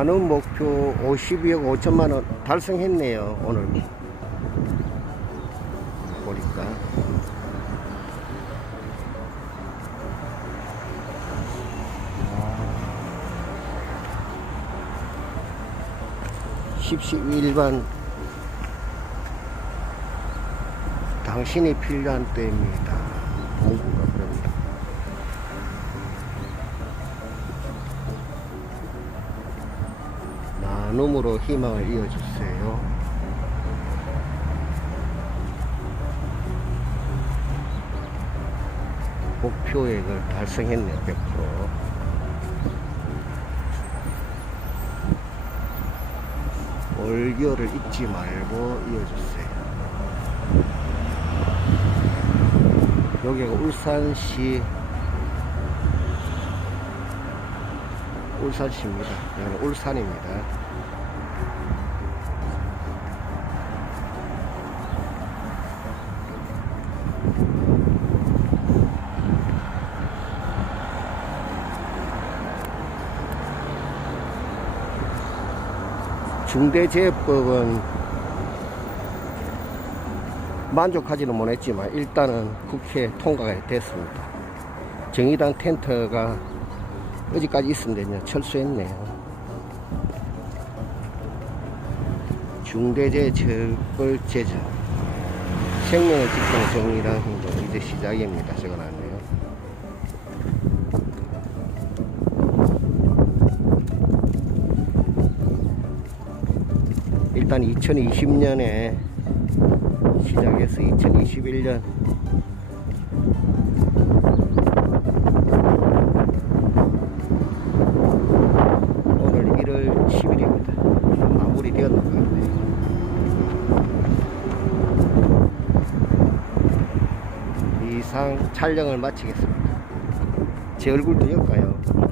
만원 목표 52억 5천만 원 달성했네요 오늘 보니까 십시 일반 당신이 필요한 때입니다. 나눔으로 희망을 이어주세요. 목표액을 달성했네요, 100%. 월교를 잊지 말고 이어주세요. 여기가 울산시 울산시입니다. 여기는 울산입니다. 중대재해법은 만족하지는 못했지만 일단은 국회 통과가 됐습니다. 정의당 텐트가 어디까지 있으면 철수했네요. 중대재해처벌 제재 생명을 지키는 정의당 행동 이제 시작입니다. 적어놨네요. 일단 2020년에 시작해서 2021년 오늘 1월 10일입니다. 마무리 되었나 봐요. 이상 촬영을 마치겠습니다. 제 얼굴도 엮어요.